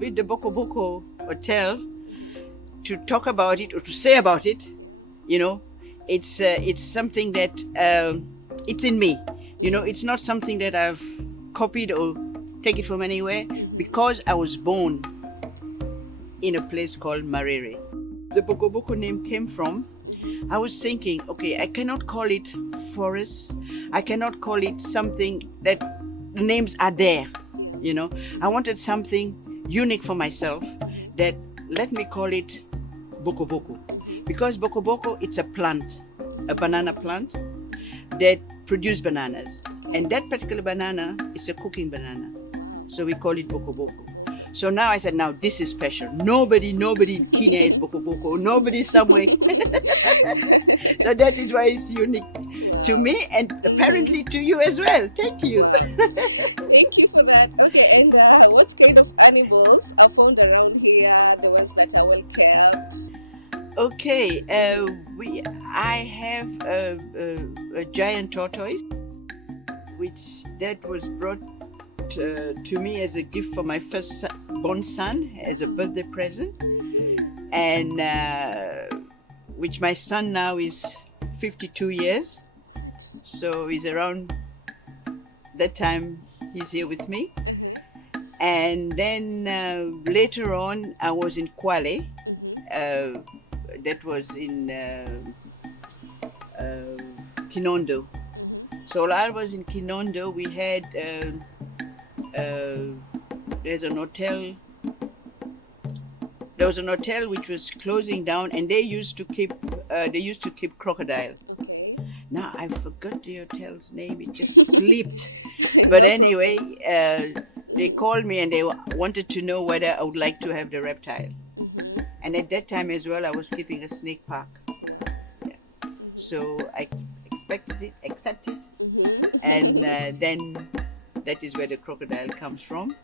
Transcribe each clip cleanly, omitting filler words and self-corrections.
with the Boko Boko Hotel to talk about it or to say about it. You know, it's something that it's in me. You know, it's not something that I've copied or take it from anywhere, because I was born in a place called Marere. The Boko Boko name came from, I was thinking, okay, I cannot call it forest. I cannot call it something that the names are there. You know, I wanted something unique for myself, that let me call it Boko Boko. Because Boko Boko, it's a plant, a banana plant that produces bananas. And that particular banana is a cooking banana. So we call it Boko Boko. So now I said, now this is special. Nobody in Kenya is Boko Boko. Nobody somewhere. So that is why it's unique to me and apparently to you as well. Thank you. Thank you for that. Okay, and what kind of animals are found around here? The ones that are well kept? Okay, I have a giant tortoise, which that was brought to me as a gift for my first born son as a birthday present, and which my son now is 52 years, so he's around that time he's here with me. And then later on I was in Kwale, that was in Kinondo. So while I was in Kinondo, we had there's an hotel. There was an hotel which was closing down, and they used to keep crocodile. Okay. Now I forgot the hotel's name; it just slipped. But anyway, they called me and they wanted to know whether I would like to have the reptile. And at that time as well, I was keeping a snake park. Yeah. So I accepted it, and then that is where the crocodile comes from.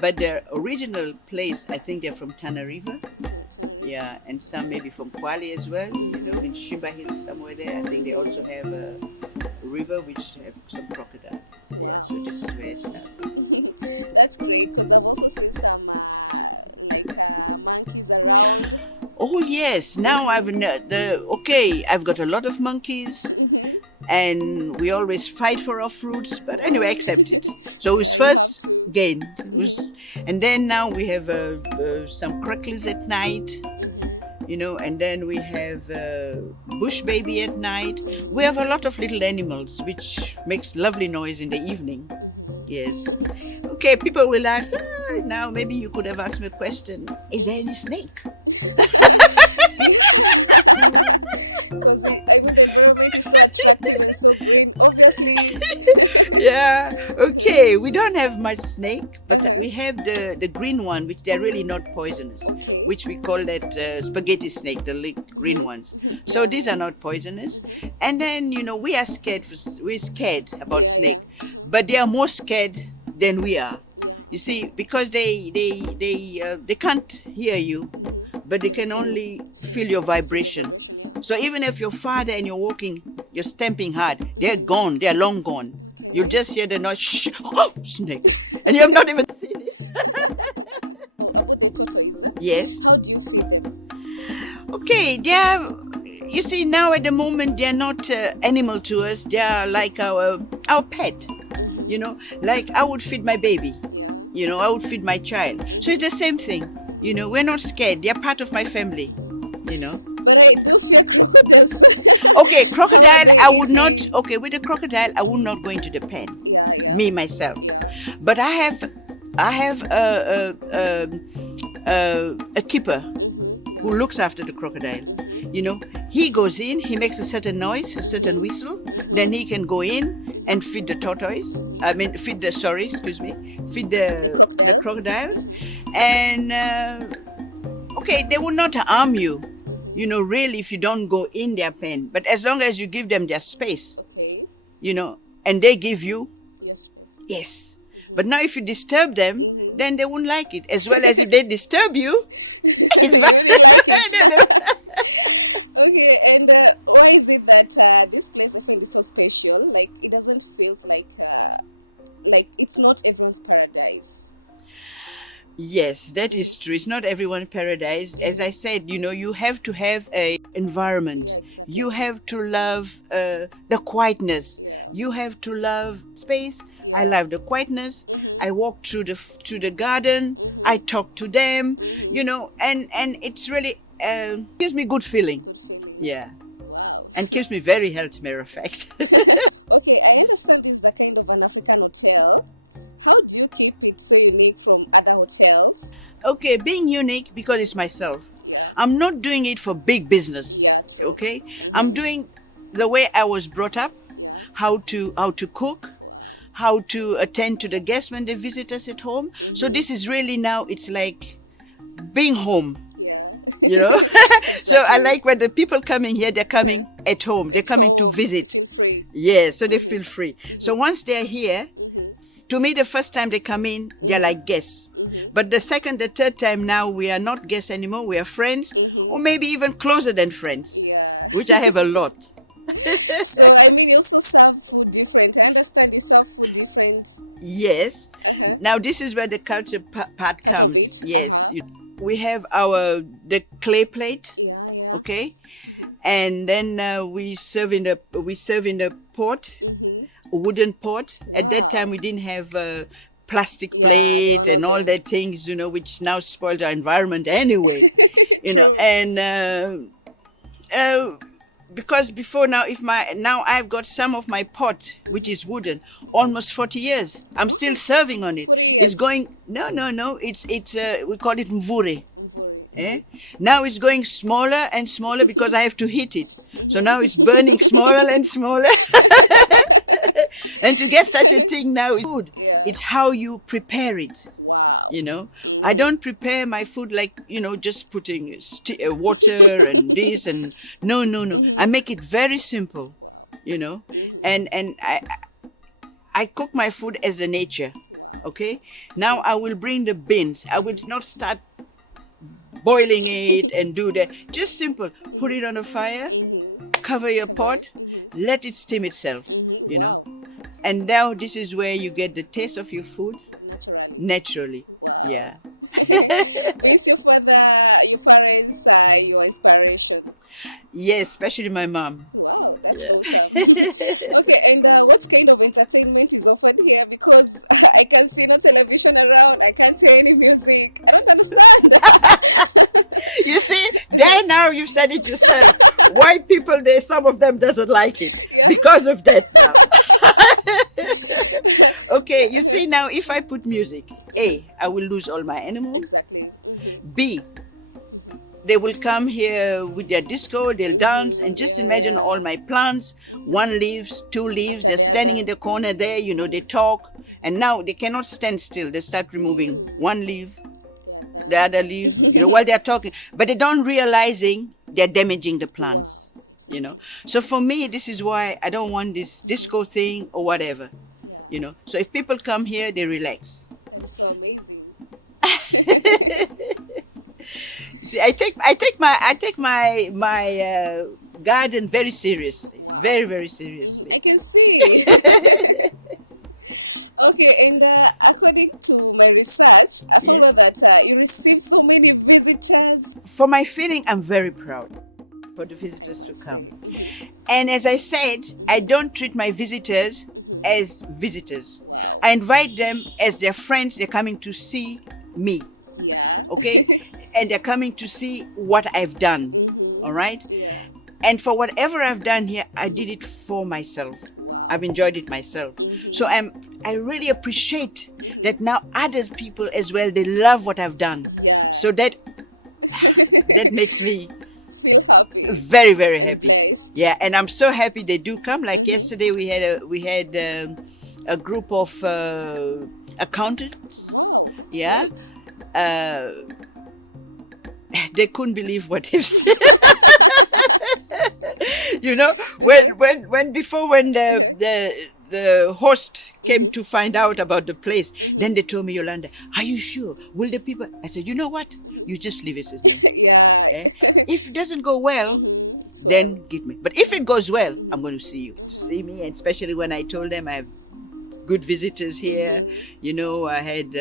But their original place, I think they're from Tana River. Yeah, and some maybe from Kwale as well, you know, in Shimba Hills, somewhere there. I think they also have a river which have some crocodiles. Yeah, so this is where it started. That's great, because I've also seen some monkeys around. Oh yes, now I've got a lot of monkeys, and we always fight for our fruits, but anyway, accept it. So it's first gained, and then now we have some crackles at night, you know, and then we have bush baby at night. We have a lot of little animals which makes lovely noise in the evening. Yes. Okay, people will ask, now maybe you could have asked me a question. Is there any snake? Yeah, okay, we don't have much snake, but we have the green one, which they're really not poisonous, which we call that spaghetti snake, the green ones. So these are not poisonous. And then, you know, we're scared about snake, but they are more scared than we are. You see, because they can't hear you, but they can only feel your vibration. So even if you're farther and you're walking, you're stamping hard, they're gone, they're long gone. You just hear the noise, shh, oh, snake, and you have not even seen it. Yes. How do you feel them? Okay, you see, now at the moment, they're not animal to us. They are like our pet, you know, like I would feed my baby, you know, I would feed my child. So it's the same thing, you know, we're not scared. They're part of my family, you know. But I do fear crocodiles. Okay, crocodile, I would not, okay, with the crocodile, I would not go into the pen, me, myself. But I have a keeper who looks after the crocodile. You know, he goes in, he makes a certain noise, a certain whistle, then he can go in and feed the crocodiles. And, okay, they will not harm you, you know, really, if you don't go in their pen. But as long as you give them their space, you know, and they give you, yes. But now if you disturb them, then they won't like it. As well as if they disturb you, it's bad. Okay, and why is it that this place I think is so special? Like, it doesn't feel like it's not everyone's paradise. Yes, that is true. It's not everyone paradise. As I said, you have to have a environment. You have to love the quietness. You have to love space. I love the quietness. I walk through the garden. I talk to them. And it's really gives me good feeling. Yeah, and keeps me very healthy. Matter of fact. Okay, I understand this is a kind of an African hotel. How do you keep it so unique from other hotels? Okay, being unique because it's myself. I'm not doing it for big business. Yes. Okay, I'm doing the way I was brought up, how to cook, how to attend to the guests when they visit us at home. So this is really now it's like being home. Yeah. So I like when the people coming here, they're coming at home. They're coming to visit. Feel free. Yeah, so they feel free. So once they're here, to me, the first time they come in, they're like guests. But the second, the third time now, we are not guests anymore. We are friends, or maybe even closer than friends, Yeah. which I have a lot. So I mean, you also serve food different. I understand you serve food different. Yes. Now this is where the culture part comes. Yes. We have the clay plate, Yeah, yeah. okay, and then we serve in the pot, a wooden pot. At that time, we didn't have plastic plate and all that things, which now spoiled our environment anyway, and because before now, now I've got some of my pot, which is wooden, almost 40 years. I'm still serving on it. 40 years. It's going no. It's we call it mvure. Eh? Now it's going smaller and smaller because I have to heat it. So now it's burning smaller and smaller. And to get such a thing now is food. It's how you prepare it. Wow. I don't prepare my food like just putting water and this and no. I make it very simple, and I cook my food as the nature. Okay, now I will bring the beans. I will not start boiling it and do that. Just simple. Put it on the fire, cover your pot, let it steam itself. And now this is where you get the taste of your food naturally. Yeah. Is your father, your parents, your inspiration? Yes, especially my mom. Wow, that's awesome. Okay, and what kind of entertainment is offered here? Because I can see no television around, I can't hear any music. I don't understand. You see, there now you said it yourself. White people, some of them doesn't like it because of that now. Okay, you see now, if I put music, A, I will lose all my animals. Exactly. B, they will come here with their disco, they'll dance, and just imagine all my plants, 1 leaves, 2 leaves, they're standing in the corner there, they talk, and now they cannot stand still. They start removing 1 leaf, the other leaf, while they're talking, but they don't realizing they're damaging the plants, So for me, this is why I don't want this disco thing or whatever, So if people come here, they relax. That's so amazing. See, I take my garden very seriously, very very seriously. I can see. Okay, and according to my research, I found that you received so many visitors. For my feeling, I'm very proud for the visitors to come. And as I said, I don't treat my visitors as visitors. I invite them as their friends. They're coming to see me, okay? And they're coming to see what I've done, all right? And for whatever I've done here, I did it for myself. I've enjoyed it myself. So I really appreciate that now other people as well, they love what I've done. So that makes me Feel happy. very very happy. Okay. Yeah, and I'm so happy they do come. Like yesterday we had a group of accountants. Oh, Yeah, they couldn't believe what they've seen. When the host came to find out about the place, then they told me, Yolanda, are you sure? Will the people? I said, you know what? You just leave it with me. yeah. Eh? If it doesn't go well, then give me. But if it goes well, I'm going to see you. To see me, and especially when I told them I have good visitors here. I had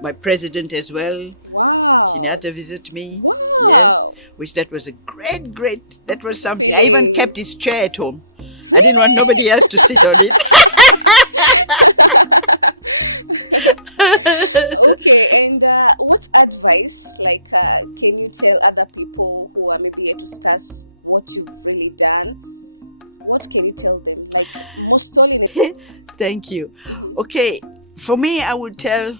my president as well. Wow. Kenyatta visit me. Wow. Yes, which that was a great. That was something. I even kept his chair at home. I didn't want nobody else to sit on it. Okay, and what advice, can you tell other people who are maybe yet to start what you've really done? What can you tell them? Like, most only. Thank you. Okay, for me, I would tell,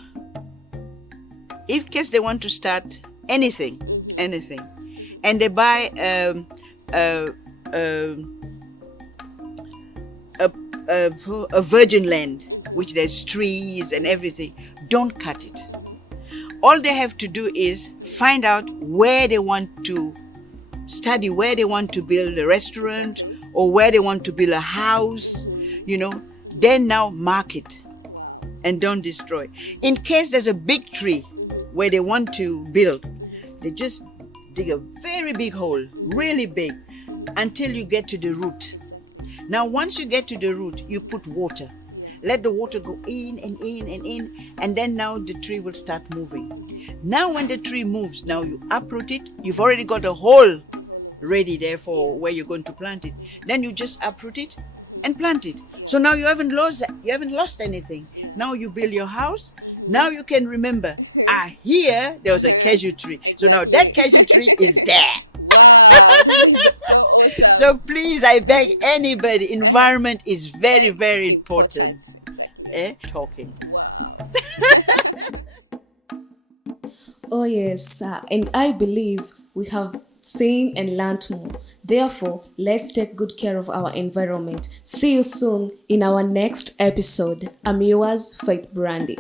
in case they want to start anything, and they buy a virgin land, which there's trees and everything, don't cut it. All they have to do is find out where they want to study, where they want to build a restaurant or where they want to build a house, then now mark it and don't destroy. In case there's a big tree where they want to build, they just dig a very big hole, really big, until you get to the root. Now, once you get to the root, you put water. Let the water go in and in and in, and then now the tree will start moving. Now when the tree moves, now you uproot it. You've already got a hole ready there for where you're going to plant it. Then you just uproot it and plant it. So now you haven't lost anything. Now you build your house. Now you can remember, here there was a cashew tree. So now that cashew tree is there. So awesome. So please, I beg anybody, environment is very, very important. Talking. Oh yes, and I believe we have seen and learnt more. Therefore, let's take good care of our environment. See you soon in our next episode. I'm yours, Faith Brandy.